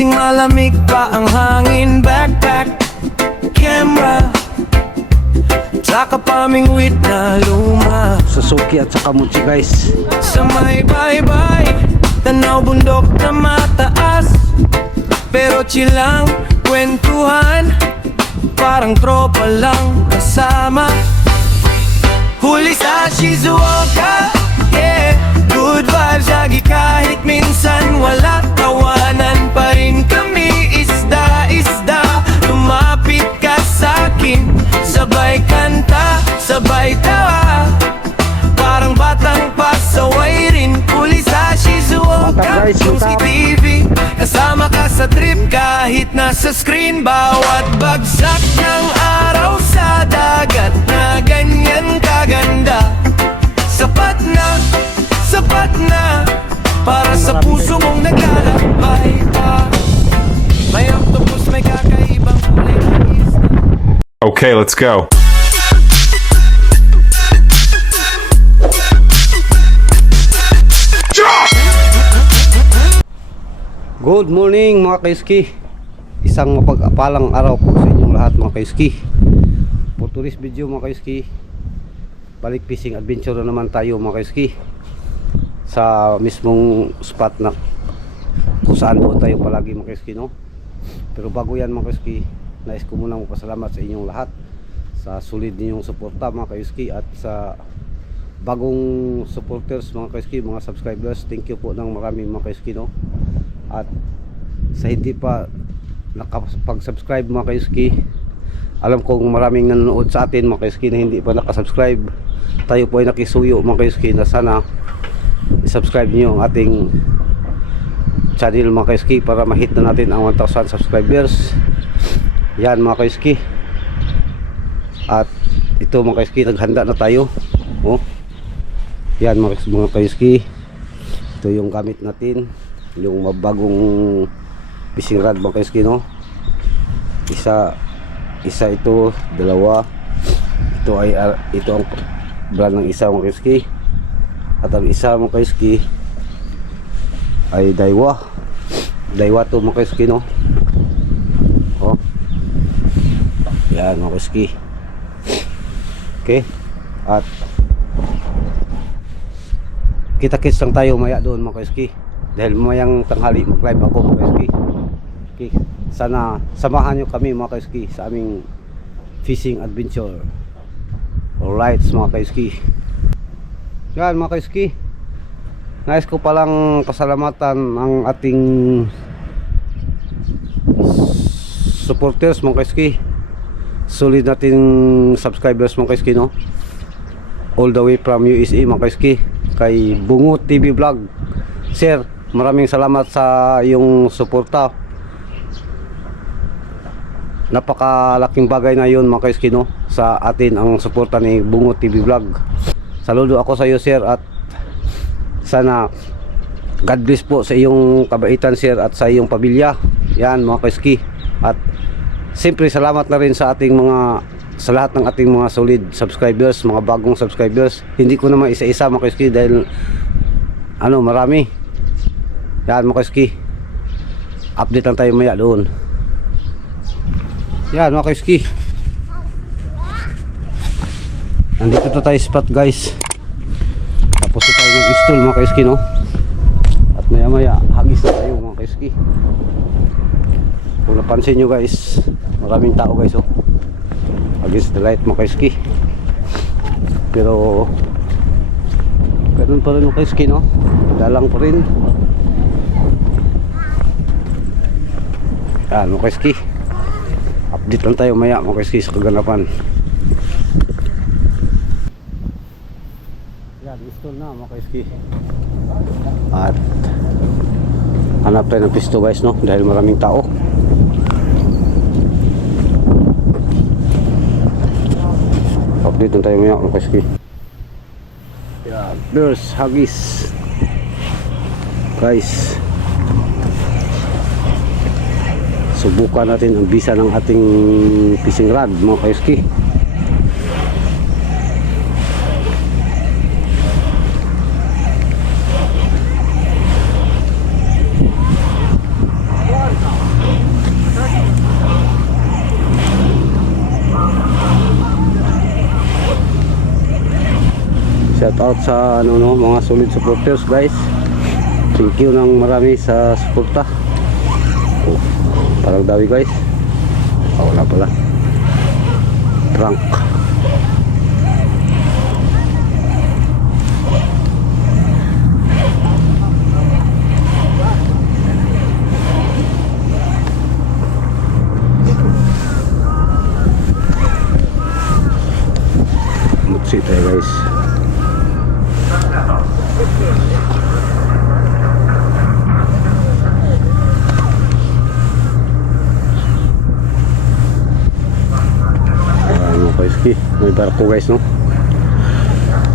Kasing malamig pa ang hangin. Backpack, camera, tsaka pamingwit na luma. Suzuki at saka Muchi guys. Sa may bye-bye, tanaw bundok na mataas. Pero chilang kwentuhan, parang tropa lang kasama. Huli sa Shizuoka, yeah. Good vibes lagi kahit minsan wala. Tawanan pa rin kami, isda-isda. Lumapit ka sa'kin, sabay kanta, sabay tawa. Parang batang pasaway rin. Huli sa Shizuoka, Chomsky TV. Kasama ka sa trip kahit nasa screen. Bawat bagsak ng araw sa dagat na ganyan kaganda. Sapat na para sa puso mong naglalakbay pa. May octopus, may kakaibang kulay na isda. Okay, let's go. Good morning mga kaiski. Isang mapag-apalang araw po sa inyong lahat mga kaiski. For today's video mga kaiski, balik fishing adventure na naman tayo mga kaiski, sa mismong spot na kung saan doon tayo palagi mga kaiski, no? Pero bago yan mga kaiski, nais ko munang magpasalamat sa inyong lahat sa solid ninyong suporta mga kaiski, at sa bagong supporters mga kaiski, mga subscribers. Thank you po ng marami mga kaiski, no? At sa hindi pa nakapag-subscribe mga kaiski, alam kong maraming nanonood sa atin mga kaiski na hindi pa nakasubscribe. Tayo po ay nakisuyo mga kaiski na sana i-subscribe niyo ang ating channel mga kaiski para ma-hit na natin ang 1,000 subscribers. Yan mga kaiski. At ito mga kaiski, naghanda na tayo. Oh. Yan mga kaiski, ito yung gamit natin, yung mabagong fishing rod mga kaiski, no? Isa ito, dalawa. Ito ang brand ng isa mga kaiski. At ang isa mga kaiski ay Daiwa to mga kaiski, no? Oh. Yan mga kaiski. Okay. At kita-kits lang tayo maya doon mga kaiski, dahil mayang tanghali mag-live ako mga kaiski. Okay. Sana samahan nyo kami mga kaiski sa aming fishing adventure. Alright mga kaiski. Yan mga kaiski, nais ko palang pasalamatan ang ating supporters mga kaiski, solid nating subscribers mga kaiski, no? All the way from USA mga kaiski, kay Bungot TV Vlog. Sir, maraming salamat sa iyong suporta. Napakalaking bagay na yun mga kaiski, no? Sa atin ang suporta ni Bungot TV Vlog. Saludo ako sa iyo sir, at sana God bless po sa iyong kabaitan sir at sa iyong pamilya. Yan mga kaiski. At siyempre salamat na rin sa ating sa lahat ng ating mga solid subscribers, mga bagong subscribers. Hindi ko naman isa-isa mga kaiski dahil marami. Yan mga kaiski, update lang tayo maya doon. Yan mga kaiski, nandito na tayo spot guys. Tapos na tayo mag-install mga kaiski, no? At maya maya hagis na tayo mga kaiski. Kung napansin nyo guys, maraming tao guys, oh. Against the light mga kaiski. Pero ganun pa rin mga kaiski, no? Dalang pa rin. Yan mga kaiski, update lang tayo maya mga kaiski sa kaganapan. Yan, install na mga kaiski. At hanap tayo ng pisto guys, no? Dahil maraming tao. Update lang tayo maya mga kaiski. Yan, there's hagis guys. Subukan natin ang bisa ng ating fishing rod mga kaiski. Shout out sa ano no, mga solid supporters guys. Thank you ng marami sa suporta. Oh, parang dawi guys. Oh, wala pala. Trunk. Mutsi tayo guys. Mga kaiski, may barko guys no.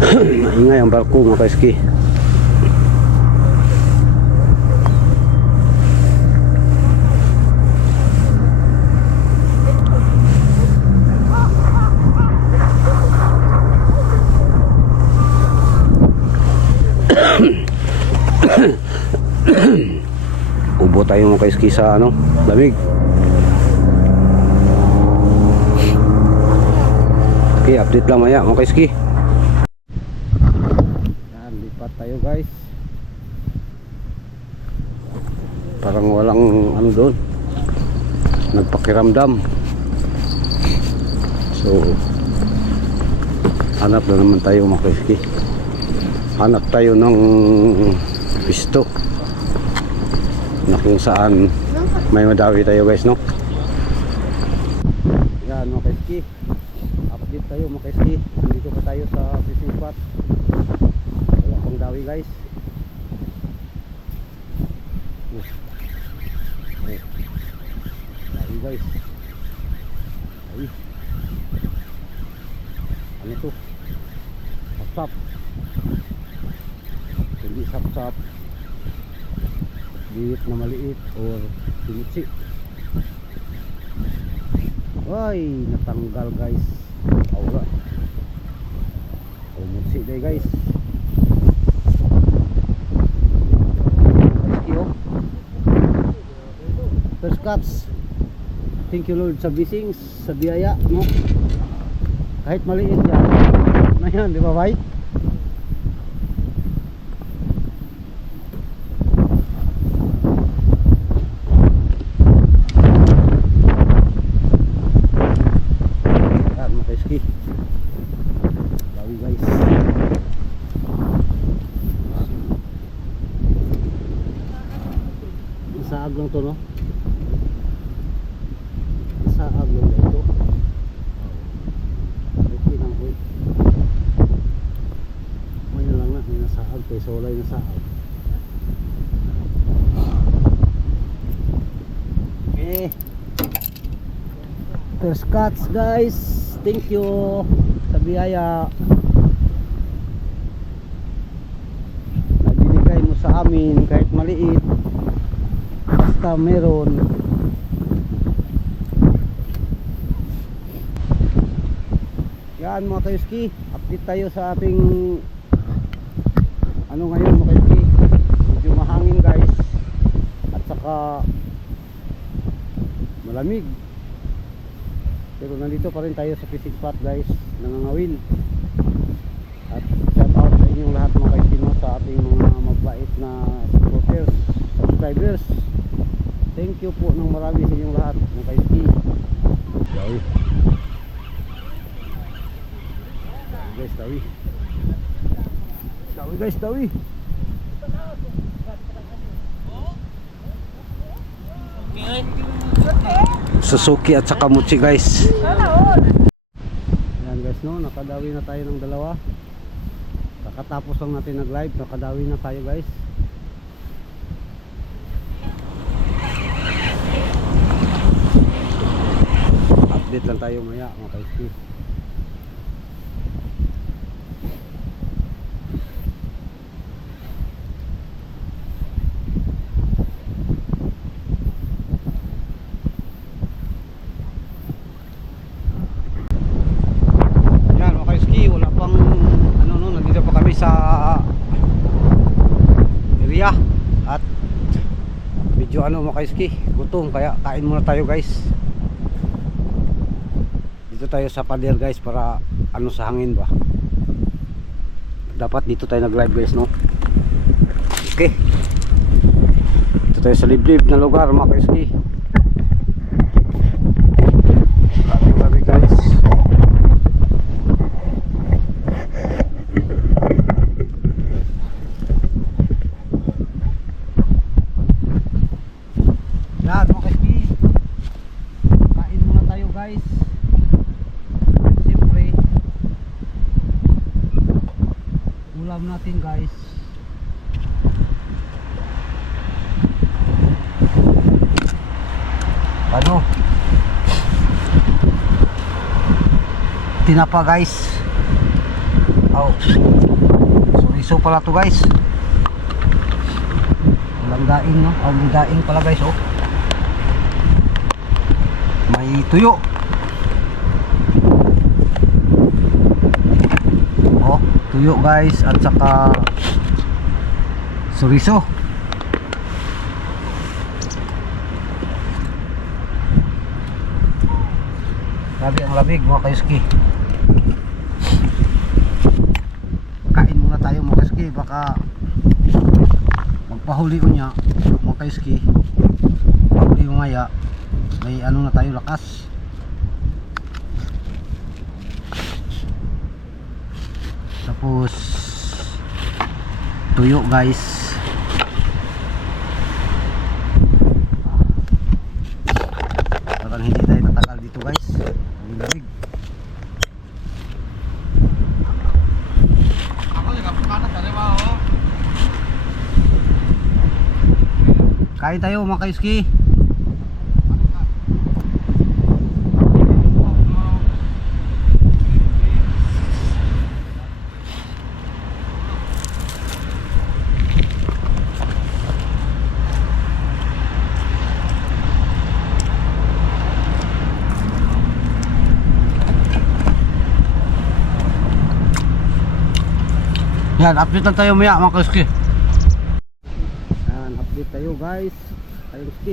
Maingay ang barko mga kaiski. Ubo tayo mga kaiski sa ano, lamig. Okay, update lang maya mga kaiski. Yan, lipat tayo guys. Parang walang ano doon, nagpakiramdam. So hanap na naman tayo mga kaiski. Hanap tayo ng pisto na kung saan may madawi tayo guys no. Yan mga kaiski, update tayo mga kaiski. Dito pa tayo sa fishing spot. Wala pang dawi guys. Dawi guys. Dawi. Ano to? Sapsap. Hindi sapsap. Biwit na maliit or pinitsi. Ay, natanggal guys. Aura. Umutsi day guys. First cuts. Thank you Lord sa blessings, sa biyaya, no? Kahit maliit yan. Na yan, di ba bay? Dawi guys. Saag lang to no. Saag lang ito. Okay lang po. May na lang na, may nasaag kay solay na saag. Okay. First cuts guys. Thank you sa biyaya na binigay mo sa amin kahit maliit, basta meron. Yan mga kaiski, update tayo sa ating ano ngayon mga kaiski. Medyo mahangin guys at saka malamig. Pero nandito pa rin tayo sa fishing spot guys, nangangawin. At shout out sa inyong lahat mga kaisino, sa ating mga mabait na supporters, subscribers. Thank you po ng marami sa inyong lahat mga kaisino. Dawi guys, dawi. Dawi guys, dawi. Suzuki at saka Muchi guys. Yan guys no, nakadawi na tayo ng dalawa. Kakatapos lang natin nag live, nakadawi na tayo guys. Update lang tayo maya mga kaiski. Sa area at medyo ano mga kaiski, gutom kaya kain muna tayo guys. Dito tayo sa pader guys para ano sa hangin ba. dapat dito tayo nag live guys, no? Okay, dito tayo sa liblib na lugar mga kaiski. Grabe guys. Yan mga kaiski, kain muna tayo guys. Siyempre ulam natin guys, ano, tinapa guys. Oh, suriso pala to guys. Ulam daing, no? Oh, may daing pala guys. Oh, may tuyo. Oh, tuyo guys, at saka suriso. Grabe ang lamig mga kaiski. Kain muna tayo mga kaiski, baka magpahuli ko niya mga kaiski. Pahuli mo maya, may ano na tayo, lakas. Tapos tuyo guys. Parang hindi tayo tatagal dito guys, ang lamig. Kain tayo mga kaiski. Yan, update lang tayo maya mga kaiski. Yan, update tayo guys. Kaiski.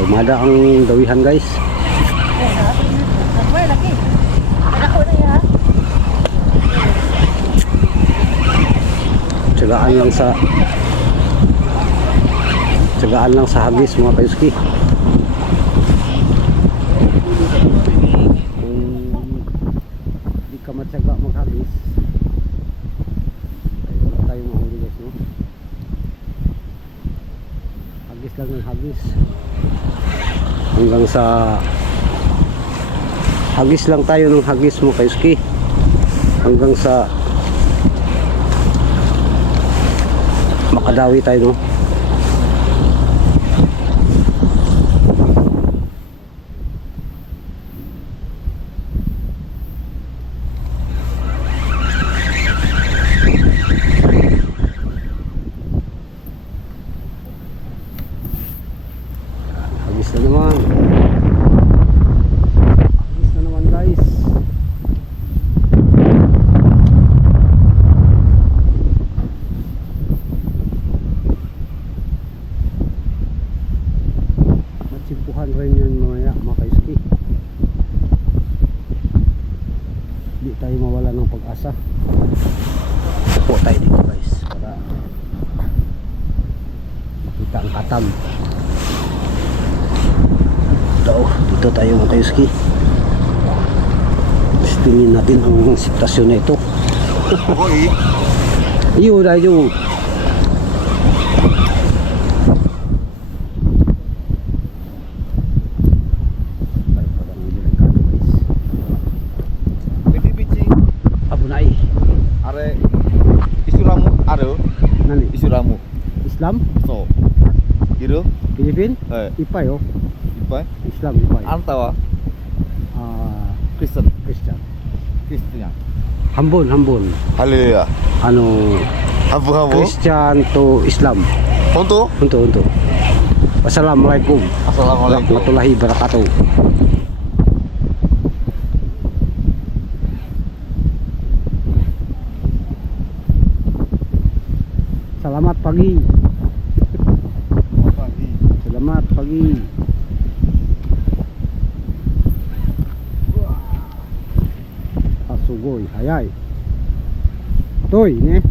Umada ang dawihan guys. Tsagaan lang sa hagis mga kaiski. Ka matyaga maghagis ay wala tayong mahuli guys, no? Hagis lang ng hagis hanggang sa hagis lang tayo ng hagis mo kaiski hanggang sa makadawi tayo, no? Hagis na naman guys. Matsimpuhan rin yan mamaya mga kaiski. Hindi tayo mawala ng pag-asa. Upo tayo dito guys para makita ang katam. Dito tayo mga kaiski. Tingin natin ang sitwasyon na ito. Iyo dahil abunay. Are isuramu are Nani? isuramu. Islam? So. Iru? Pilipin? Eh. Ipay oh. Ipai? Islam Ipay. Antawa Kristen. Christian. Kristinya. Hambon. Haleluya. Ano? Habu. Christian to Islam. Honto? Untuk. Wassalamualaikum Assalamualaikum. warahmatullahi wabarakatuh. Selamat pagi. Selamat pagi. Ayay. Toy, ne?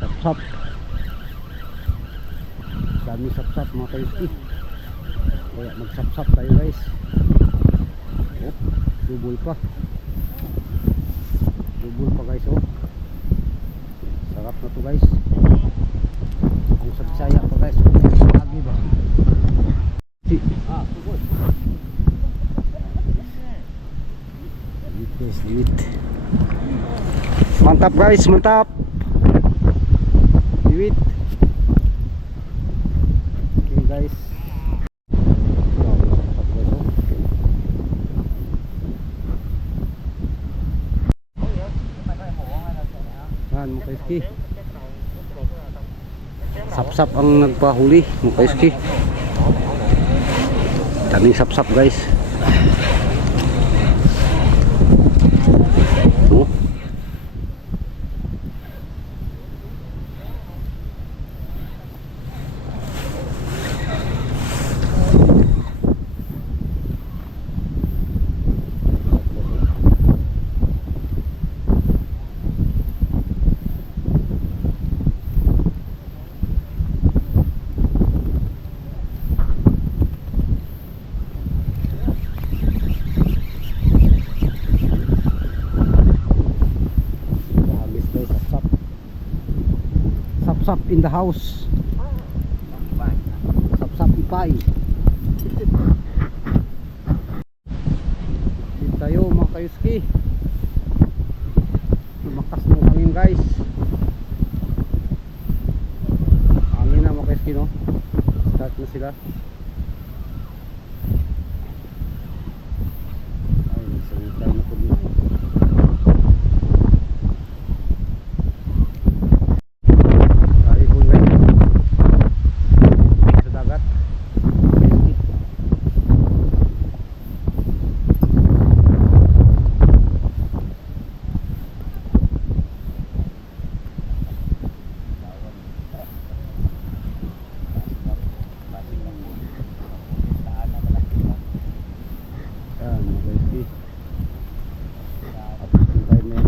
Sap-sap. Dami sap-sap mga kaiski. Kaya magsap-sap tayo guys. Oh, double pa. Double pa guys oh. Sarap na to guys. Ang sagsaya pa guys. Lagi ba? Tugod. Limit guys, limit. Mantap guys, mantap. Limit. Okay guys. Yan mga kaiski. Sap-sap ang nagpahuli mga kaiski. Daming sap-sap guys. Oh. Sap-sap in the house. Sap-sap ipay. Dito tayo mga kayuski. Lumakas ng hangin guys. Hangin na mga kayuski no. Start na sila. Ay, nagsalita na po na.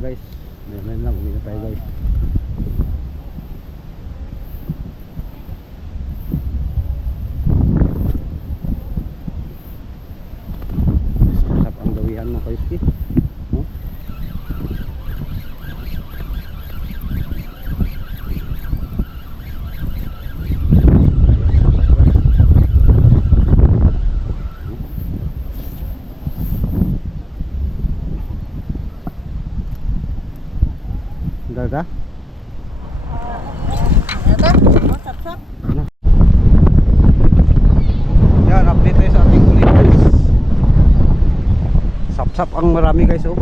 Guys, main lang, uwi na tayo guys. Sarap ang gawihan mga kaiski. Oh. Dadah. Yan, update tayo sa ating huli guys. Sap-sap ang marami guys oh.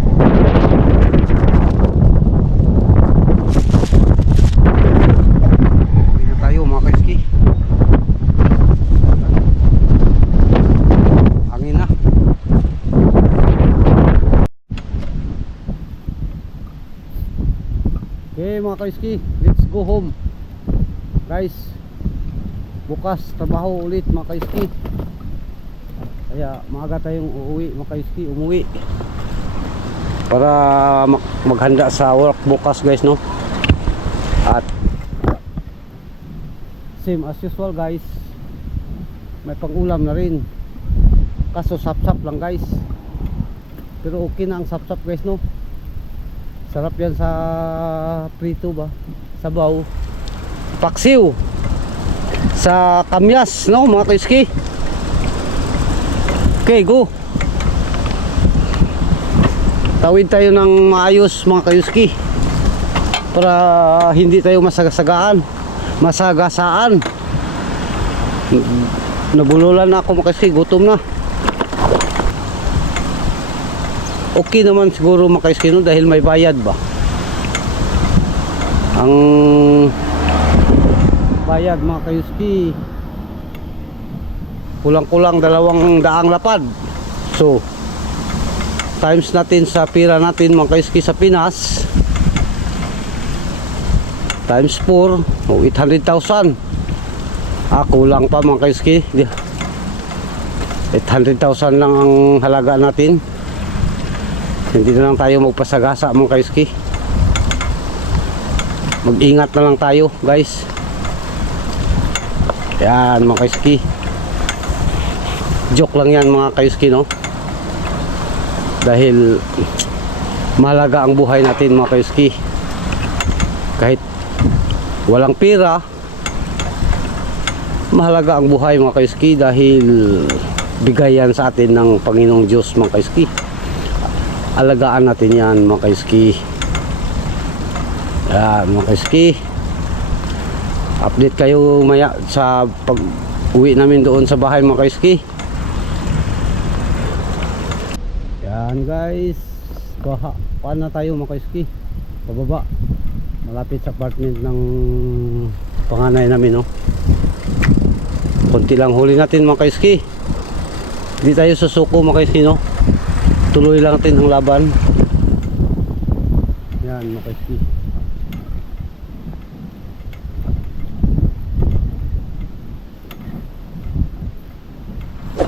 Dito tayo mga kaiski. Hangin na. Okay mga kaiski, let's go home guys. Bukas trabaho ulit mga kaiski. Kaya maaga tayong uuwi mga kaiski, umuwi para maghanda sa work bukas guys no. At same as usual guys, may pang-ulam na rin. Kaso sap-sap lang guys. Pero okay na ang sap-sap guys no. Sarap yan sa prito ba? Sabaw. Paksiw. Sa kamyas, no mga kaiski? Okay, go. Tawid tayo ng maayos mga kaiski. Para hindi tayo masagasaan. Nabululan na ako mga kaiski, gutom na. Okay naman siguro mga kaiski no, dahil may bayad ba. Ang bayad mga kaiski kulang-kulang 200 lapad. So times natin sa pira natin mga kaiski sa Pinas, times 4 o 800,000. Kulang pa mga kaiski, 800,000 lang ang halaga natin. Hindi na lang tayo magpasagasa mga kaiski. Mag-ingat na lang tayo guys. Yan mga kaiski, joke lang yan mga kaiski, no? Dahil mahalaga ang buhay natin mga kaiski. Kahit walang pera, mahalaga ang buhay mga kaiski, dahil bigayan sa atin ng Panginoong Diyos mga kaiski. Alagaan natin yan mga kaiski. Yan mga kaiski, update kayo maya sa pag uwi namin doon sa bahay mga kaiski. Yan guys, paan na tayo mga kaiski, pababa, malapit sa apartment ng panganay namin, no? Konti lang huli natin mga kaiski, hindi tayo susuko mga kaiski, no? Tuloy lang natin ang laban. Yan mga kaiski.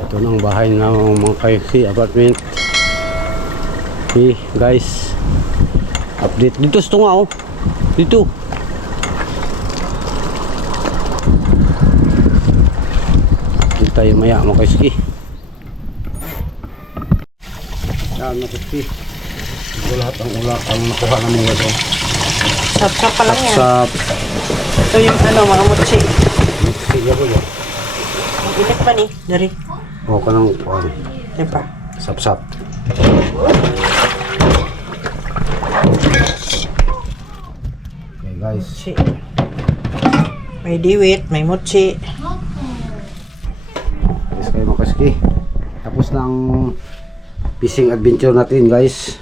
Ito ng bahay ng mga kaiski, apartment. Okay guys, update dito sa tunga, oh, dito. Dito tayo maya mga kaiski. Yan mga kaiski, ito lahat ang ulak ang nakuha namin ito. Sap-sap pa lang yan. Sap. Ito yung mga mutsi. Sige po yun. Init pa ni, dari. O kanang Diba? sap-sap. Okay guys, Mutsi. May diwit, may mutsi. guys kayo mga kaiski, tapos na ang fishing adventure natin guys.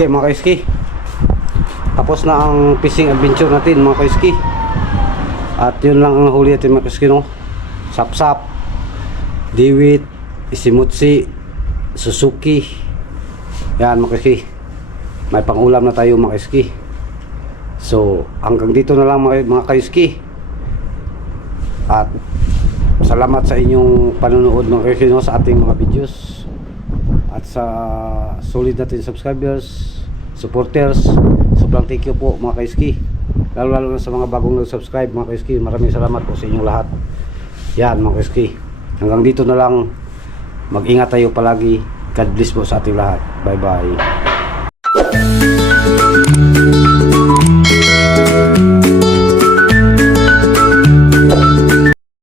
Okay mga kaiski, tapos na ang fishing adventure natin mga kaiski. At yun lang ang huli natin mga kaiski, no? Sap-sap, diwit, isimutsi, Suzuki. Yan mga kaiski, may pangulam na tayo mga kaiski. So hanggang dito na lang mga kaiski. At salamat sa inyong panonood mga kaiski, no, sa ating mga videos. At sa solid natin subscribers, supporters, sobrang thank you po mga kaiski. Lalo na sa mga bagong nag-subscribe mga kaiski, maraming salamat po sa inyong lahat. Yan mga kaiski, hanggang dito na lang. Mag-ingat tayo palagi. God bless po sa ating lahat. Bye bye.